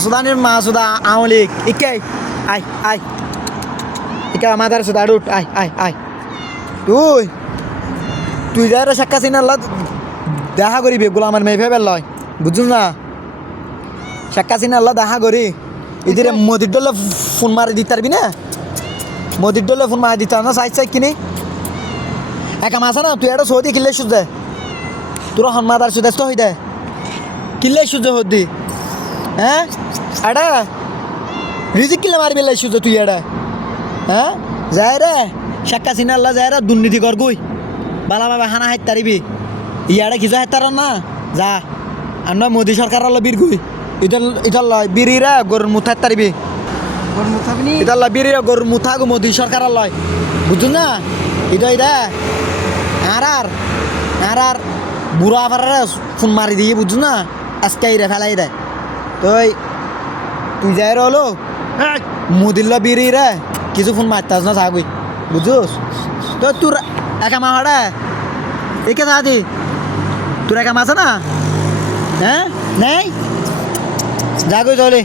সুদানের মা সুদা আওলিক ইকে আই আই। ইকা মাদার সুদা রুট আই আই আই। তুই তুই যাই রে হাসিনা আল্লাহ দেখা করিবি এগুলো আমার মেয়ে ফেবেল লয়। বুঝুন না? হাসিনা আল্লাহ দেখা করি এদের মোদির ডলে ফোন মারি দিতে পারবি না? মোদির ডলে ফোন মারি দিতে না সাইড সাইড কিনি। একা মাসা না? তুই একটা সৌদি কিনলে সুদ দে। তোর হনমাদার সুদেশ তো হই দে। কিনলে সুদ হদ্দি হ্যাঁ? এটা রিজিক কিনলে মারবি লাই সুদ তুই এটা হ্যাঁ? যাই রে। শেখ হাসিনা আল্লাহ যায় রে দুর্নীতি কর গুই বালা বাবা হানা হাইত তারিবি। ইয়ারে কিছু হাইত তার না? যা। আমরা মোদী সরকার আল্লাহ বীর গুই ইটাল ইটাল বীরিরা গরুর মুথাত তারিবি ওর মুতাবিনি ইটাল্লা বীরিরা গরুর মুথা গো মোদী সরকার আল্লাহ বুঝুন না? এটা এটা আর আর। আর আর। বুড়া আবার ফোন মারি দিয়ে বুঝুন না? আজকে রে ফেলাই রে তুই তুই যাই রে হলো মুদিল্লা বিরি রে কিছু ফোন মারতাস না থাকবি বুঝুস তো তোর একা মা হড়া একে দাদি তোর একা মাছ না? হ্যাঁ নেই? যাগই চলে